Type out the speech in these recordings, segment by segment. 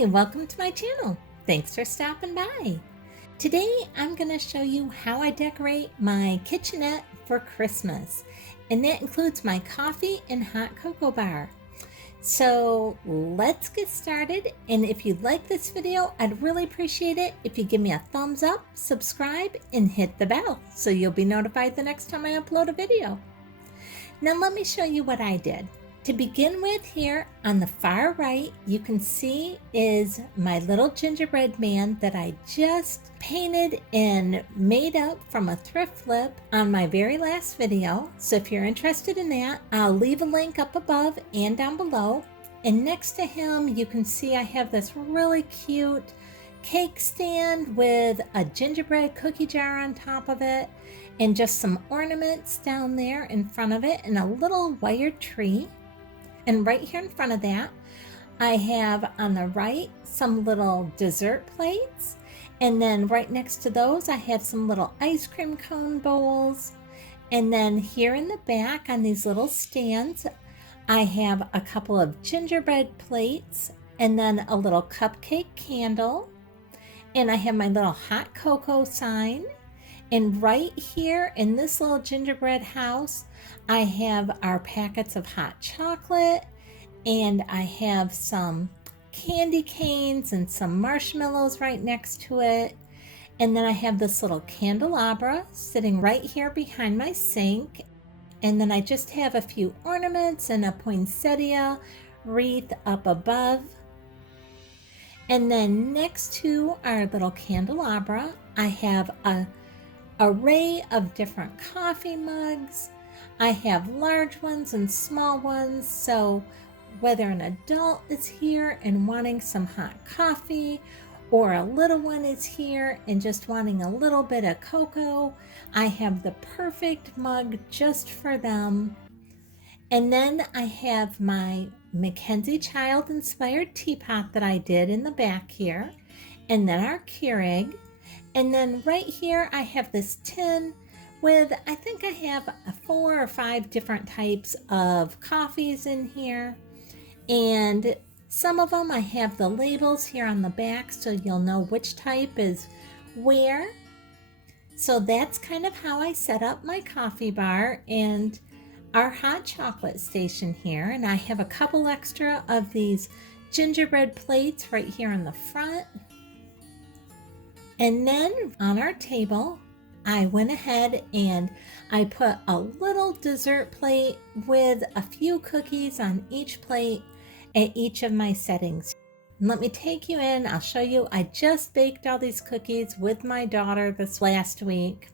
Hi, welcome to my channel. Thanks for stopping by. Today I'm going to show you how I decorate my kitchenette for Christmas, and that includes my coffee and hot cocoa bar. So let's get started, and if you like this video, I'd really appreciate it if you give me a thumbs up, subscribe, and hit the bell so you'll be notified the next time I upload a video. Now let me show you what I did. To begin with, here on the far right, you can see is my little gingerbread man that I just painted and made up from a thrift flip on my very last video. So if you're interested in that, I'll leave a link up above and down below. And next to him, you can see I have this really cute cake stand with a gingerbread cookie jar on top of it and just some ornaments down there in front of it and a little wired tree. And right here in front of that, I have on the right some little dessert plates. And then right next to those, I have some little ice cream cone bowls. And then here in the back on these little stands, I have a couple of gingerbread plates and then a little cupcake candle. And I have my little hot cocoa sign. And right here in this little gingerbread house, I have our packets of hot chocolate, and I have some candy canes and some marshmallows right next to it. And then I have this little candelabra sitting right here behind my sink. And then I just have a few ornaments and a poinsettia wreath up above. And then next to our little candelabra, I have a array of different coffee mugs. I have large ones and small ones, so whether an adult is here and wanting some hot coffee, or a little one is here and just wanting a little bit of cocoa, I have the perfect mug just for them. And then I have my Mackenzie Child inspired teapot that I did in the back here, and then our Keurig. And then right here, I have this tin with, I think I have 4 or 5 different types of coffees in here. And some of them I have the labels here on the back so you'll know which type is where. So that's kind of how I set up my coffee bar and our hot chocolate station here. And I have a couple extra of these gingerbread plates right here in the front. And then on our table, I went ahead and I put a little dessert plate with a few cookies on each plate at each of my settings. Let me take you in. I'll show you. I just baked all these cookies with my daughter this last week.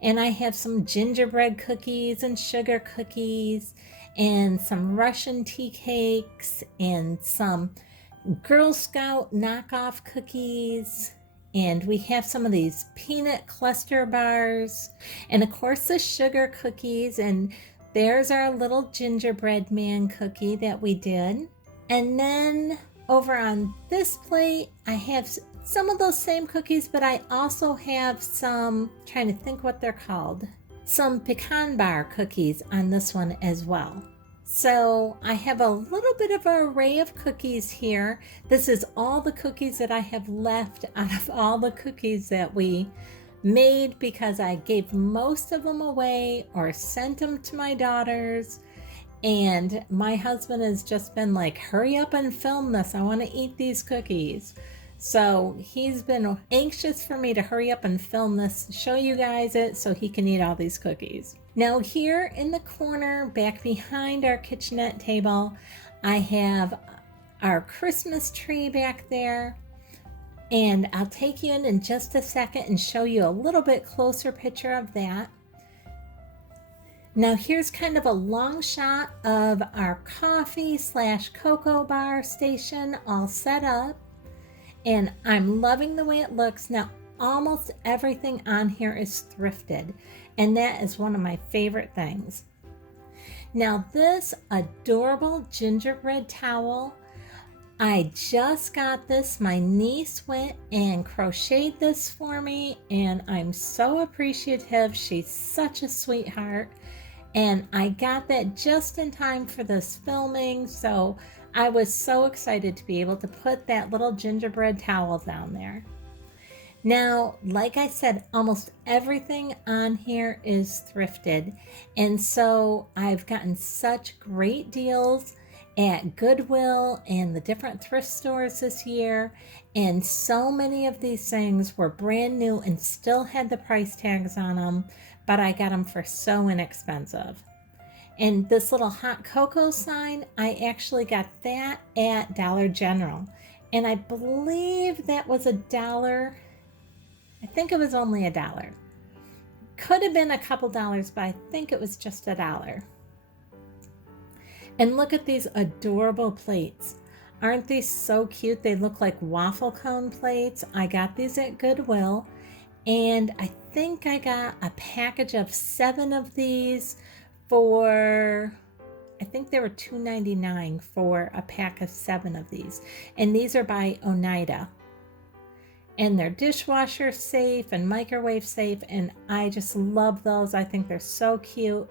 And I have some gingerbread cookies and sugar cookies and some Russian tea cakes and some Girl Scout knockoff cookies. And we have some of these peanut cluster bars, and of course the sugar cookies, and there's our little gingerbread man cookie that we did. And then over on this plate, I have some of those same cookies, but I also have some, trying to think what they're called, some pecan bar cookies on this one as well. So I have a little bit of an array of cookies here. This is all the cookies that I have left out of all the cookies that we made because I gave most of them away or sent them to my daughters. And my husband has just been like, hurry up and film this. I want to eat these cookies. So he's been anxious for me to hurry up and film this, show you guys it so he can eat all these cookies. Now here in the corner, back behind our kitchenette table, I have our Christmas tree back there. And I'll take you in just a second and show you a little bit closer picture of that. Now here's kind of a long shot of our coffee / cocoa bar station all set up. And I'm loving the way it looks. Now, almost everything on here is thrifted, and that is one of my favorite things. Now, this adorable gingerbread towel, I just got this. My niece went and crocheted this for me, and I'm so appreciative. She's such a sweetheart. And I got that just in time for this filming, so I was so excited to be able to put that little gingerbread towel down there. Now, like I said, almost everything on here is thrifted. And so I've gotten such great deals at Goodwill and the different thrift stores this year. And so many of these things were brand new and still had the price tags on them, but I got them for so inexpensive. And this little hot cocoa sign, I actually got that at Dollar General. And I believe that was $1. I think it was only $1. Could have been a couple dollars, but I think it was just $1. And look at these adorable plates. Aren't these so cute? They look like waffle cone plates. I got these at Goodwill, and I think I got a package of 7 of these for, I think they were $2.99 for a pack of 7 of these. And these are by Oneida. And they're dishwasher safe and microwave safe, and I just love those. I think they're so cute.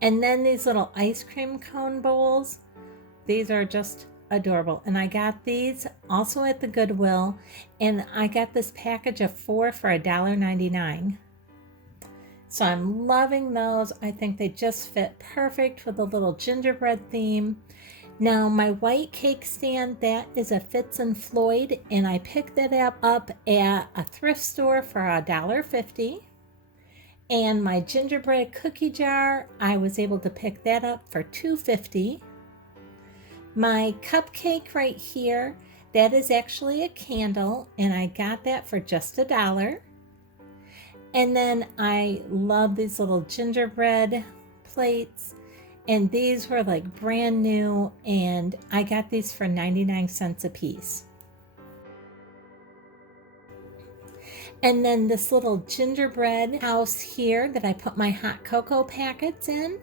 And then these little ice cream cone bowls, these are just adorable. And I got these also at the Goodwill, and I got this package of 4 for $1.99. So I'm loving those. I think they just fit perfect with the little gingerbread theme. Now my white cake stand, that is a Fitz and Floyd, and I picked that up at a thrift store for $1.50. And my gingerbread cookie jar, I was able to pick that up for $2.50. My cupcake right here, that is actually a candle, and I got that for just $1. And then I love these little gingerbread plates. And these were like brand new, and I got these for 99 cents a piece. And then this little gingerbread house here that I put my hot cocoa packets in,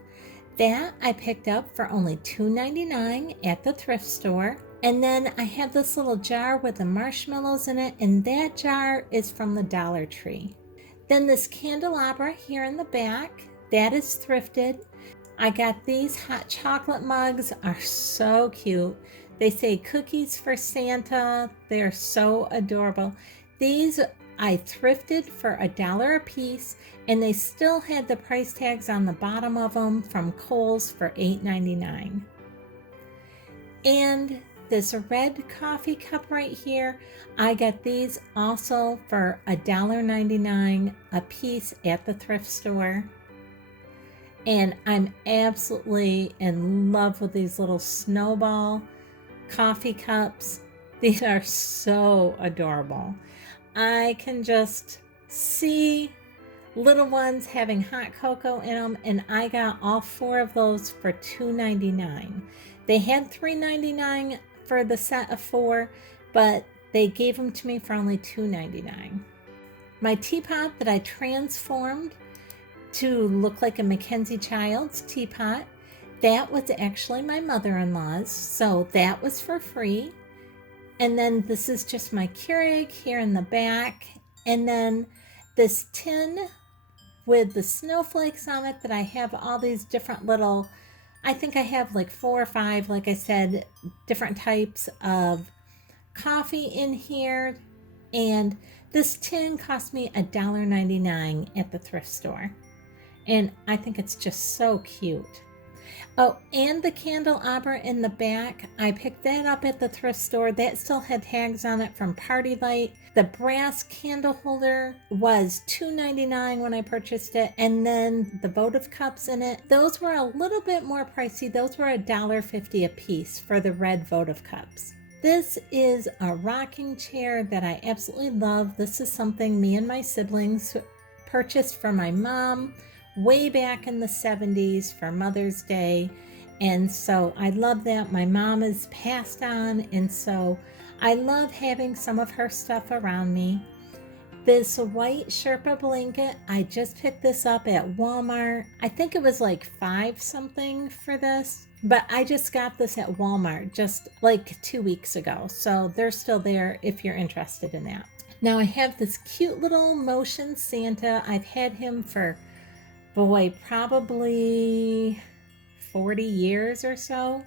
that I picked up for only $2.99 at the thrift store. And then I have this little jar with the marshmallows in it, and that jar is from the Dollar Tree. Then this candelabra here in the back, that is thrifted. I got these hot chocolate mugs, are so cute. They say cookies for Santa. They're so adorable. These I thrifted for $1 a piece, and they still had the price tags on the bottom of them from Kohl's for $8.99. And this red coffee cup right here, I got these also for $1.99 a piece at the thrift store. And I'm absolutely in love with these little snowball coffee cups. These are so adorable. I can just see little ones having hot cocoa in them, and I got all 4 of those for $2.99. They had $3.99 for the set of 4, but they gave them to me for only $2.99. My teapot that I transformed to look like a Mackenzie Childs teapot, that was actually my mother-in-law's, so that was for free. And then this is just my Keurig here in the back, and then this tin with the snowflakes on it that I have all these different little, I think I have like 4 or 5, like I said, different types of coffee in here. And this tin cost me $1.99 at the thrift store. And I think it's just so cute. Oh, and the candelabra in the back, I picked that up at the thrift store. That still had tags on it from Party Light. The brass candle holder was $2.99 when I purchased it. And then the votive cups in it, those were a little bit more pricey. Those were $1.50 a piece for the red votive cups. This is a rocking chair that I absolutely love. This is something me and my siblings purchased for my mom way back in the 70s for Mother's Day. And so I love that. My mom is passed on, and so I love having some of her stuff around me. This white Sherpa blanket, I just picked this up at Walmart. I think it was like $5 something for this, but I just got this at Walmart just like 2 weeks ago. So they're still there if you're interested in that. Now I have this cute little motion Santa. I've had him for, boy, probably 40 years or so.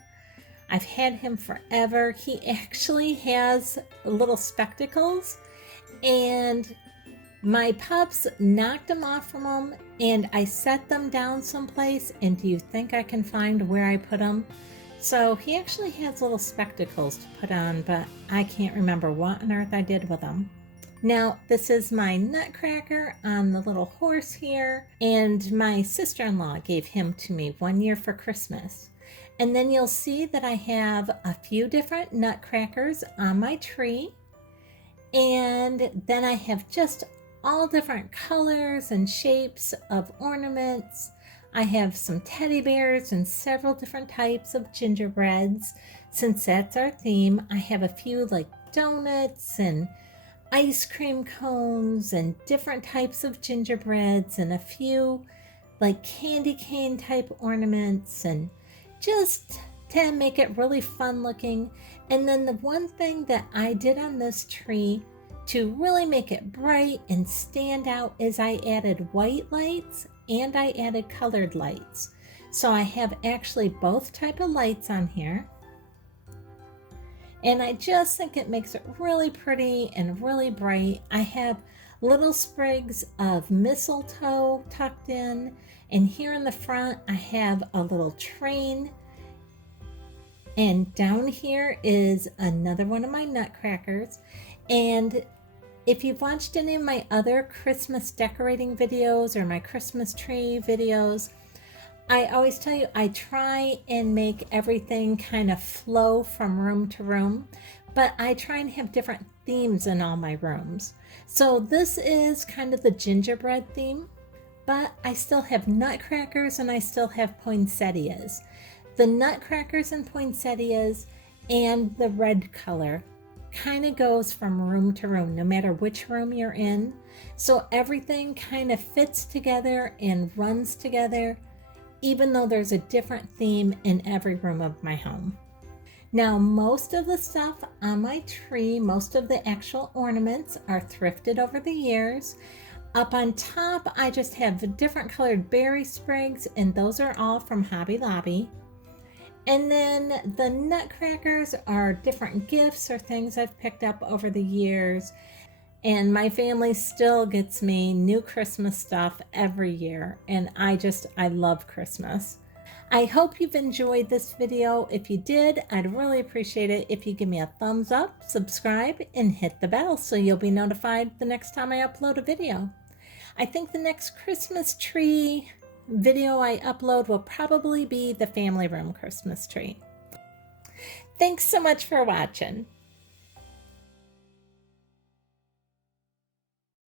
I've had him forever. He actually has little spectacles, and my pups knocked them off from him, and I set them down someplace, and do you think I can find where I put them? So he actually has little spectacles to put on, but I can't remember what on earth I did with them. Now, this is my nutcracker on the little horse here, and my sister-in-law gave him to me one year for Christmas. And then you'll see that I have a few different nutcrackers on my tree, and then I have just all different colors and shapes of ornaments. I have some teddy bears and several different types of gingerbreads. Since that's our theme, I have a few like donuts and ice cream cones and different types of gingerbreads and a few like candy cane type ornaments, and just to make it really fun looking. And then the one thing that I did on this tree to really make it bright and stand out is I added white lights and I added colored lights. So I have actually both type of lights on here. And I just think it makes it really pretty and really bright. I have little sprigs of mistletoe tucked in, and here in the front I have a little train, and down here is another one of my nutcrackers. And if you've watched any of my other Christmas decorating videos or my Christmas tree videos, I always tell you I try and make everything kind of flow from room to room, but I try and have different themes in all my rooms. So this is kind of the gingerbread theme, but I still have nutcrackers and I still have poinsettias. The nutcrackers and poinsettias and the red color kind of goes from room to room, no matter which room you're in. So everything kind of fits together and runs together, even though there's a different theme in every room of my home. Now, most of the stuff on my tree, most of the actual ornaments are thrifted over the years. Up on top, I just have different colored berry sprigs, and those are all from Hobby Lobby. And then the nutcrackers are different gifts or things I've picked up over the years. And my family still gets me new Christmas stuff every year, and I love Christmas. I hope you've enjoyed this video. If you did, I'd really appreciate it if you give me a thumbs up, subscribe, and hit the bell so you'll be notified the next time I upload a video. I think the next Christmas tree video I upload will probably be the family room Christmas tree. Thanks so much for watching.